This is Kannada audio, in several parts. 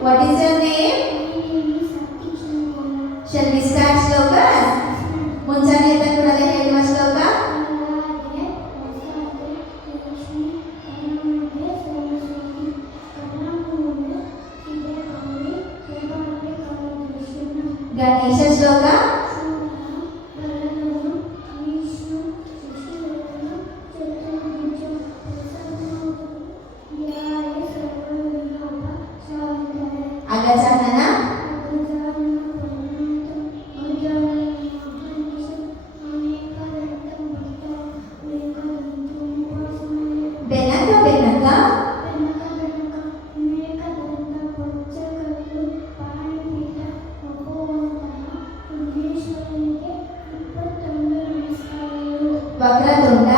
What is your name? Shall we start shlokas? ಮುಂಜಾನೆ ಎದ್ದ ಕೂಡಲೇ ಹೇಳುವ ಶ್ಲೋಕ. ಗಣೇಶ ಶ್ಲೋಕ. ಅಗಜಾನನ. ಬೆನಕ ಬೆನಕ. ವಕ್ರತುಂಡ.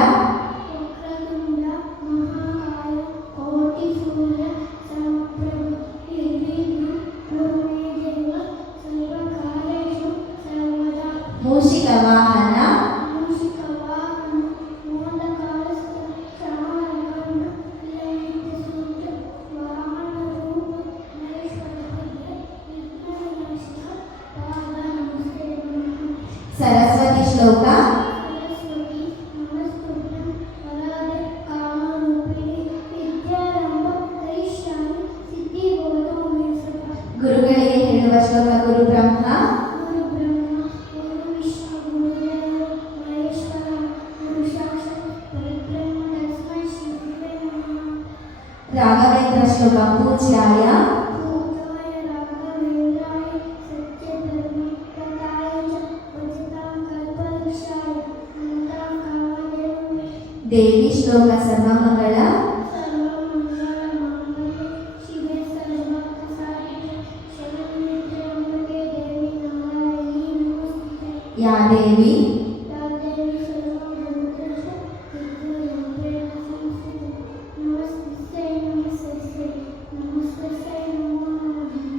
ಮೂಷಿಕ ವಾಹನ. ಸರಸ್ವತಿ ಶ್ಲೋಕ. ಗುರುಗಳಿಗೆ ಹೇಳುವ ಶ್ಲೋಕ. ಗುರು ಬ್ರಹ್ಮ. ರಾಘವೇಂದ್ರ ಶ್ಲೋಕ. ಪೂಜ್ಯಾಯ. ದೇವಿ ಶ್ಲೋಕ. ಸರ್ವಮಂಗಳ. ಯಾ ದೇವಿ.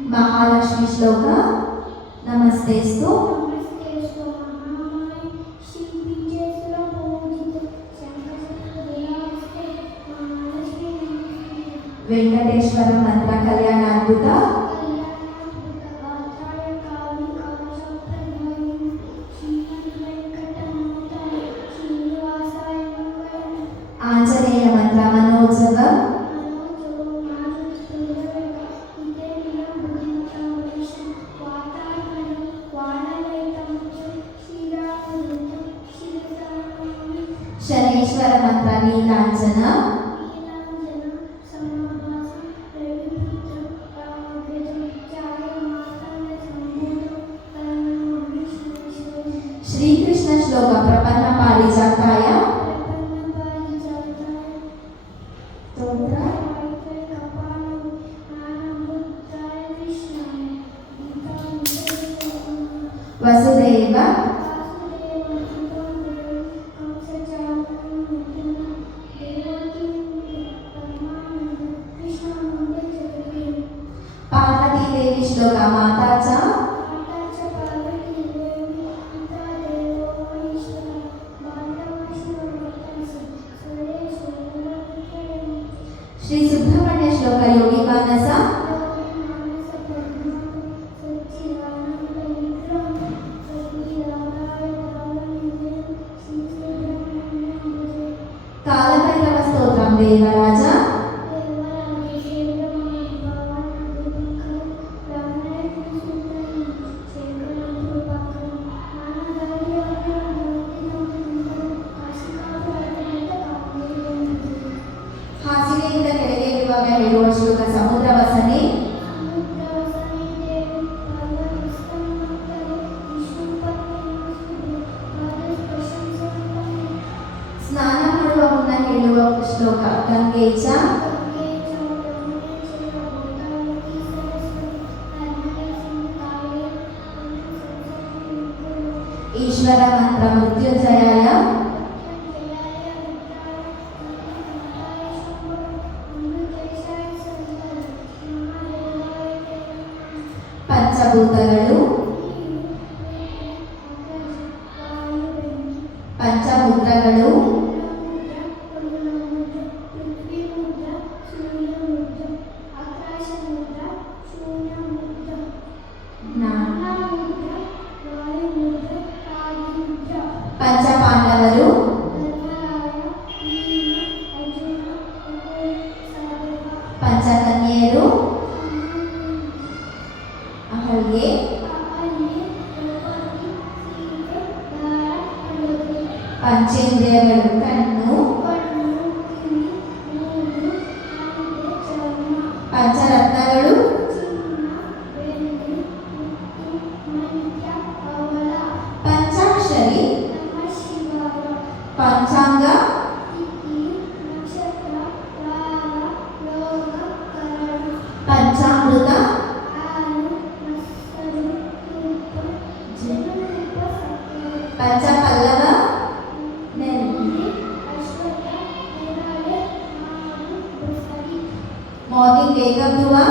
ಮಹಾಲಕ್ಷ್ಮಿ ಶ್ಲೋಕ. ನಮಸ್ತೇಸ್ತು. ವೆಂಕಟೇಶ್ವರ ಮಂತ್ರ. ಕಲ್ಯಾಣಾದ್ಭುತ. ಆಂಜನೇಯ ಮಂತ್ರ. ಮನೋಜವ. ಶನೇಶ್ವರ ಮಂತ್ರ. ನೀಲಾಂಜನ. ಶ್ರೀಕೃಷ್ಣ ಶ್ಲೋಕ. ಪ್ರಪನ್ನ ಪಾರಿಜಾತಾಯ. ವಸುದೇವ. ಪಾರ್ವತಿ ದೇವಿ ಶ್ಲೋಕ. ಮಾತಾಚ. ಶ್ರೀ ಸುಬ್ರಹ್ಮಣ್ಯ ಶ್ಲೋಕ. ಯೋಗಿ ಮಾನಸ. ಕಾಲಭೈರವ ಸ್ತೋತ್ರ. ದೇವರಾಜ. ಹಾಸಿಗೆಯಿಂದ ಕೆಳಗೆ ಇರುವಾಗ ಹೇಳುವ ಶ್ಲೋಕ. ಸಮುದ್ರ ವಸನೆ. ಸ್ನಾನ ಮಾಡುವ ಮುನ್ನ ಹೇಳುವ ಶ್ಲೋಕ. ಗಂಗೇಚ. ಈಶ್ವರ ಮಂತ್ರ. ಮೃತ್ಯುಂಜಯಾಯ. ಪಂಚಭೂತಗಳು. ಪಂಚಮುದ್ರಗಳು. ಪಂಚೇಂದ್ರಿಯಗಳು ಕಣ್ಣು, ಪಂಚರತ್ನಗಳು, ಪಂಚಾಕ್ಷರಿ, ಪಂಚಾಂಗ, పంచామృత, పంచపల్లవ, మార్నింగ్ వేకప్ దువా,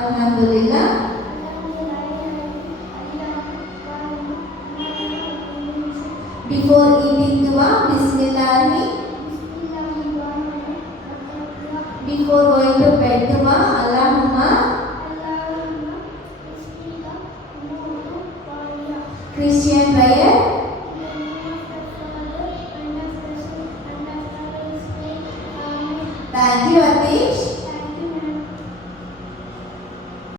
అల్హమ్దులిల్లా, బిఫోర్ ఈటింగ్ దువా, బిస్మిల్లాహి, బిఫోర్ గోయింగ్ టు బెడ్ దువా, అల్లాహుమ్మా, Christian prayer,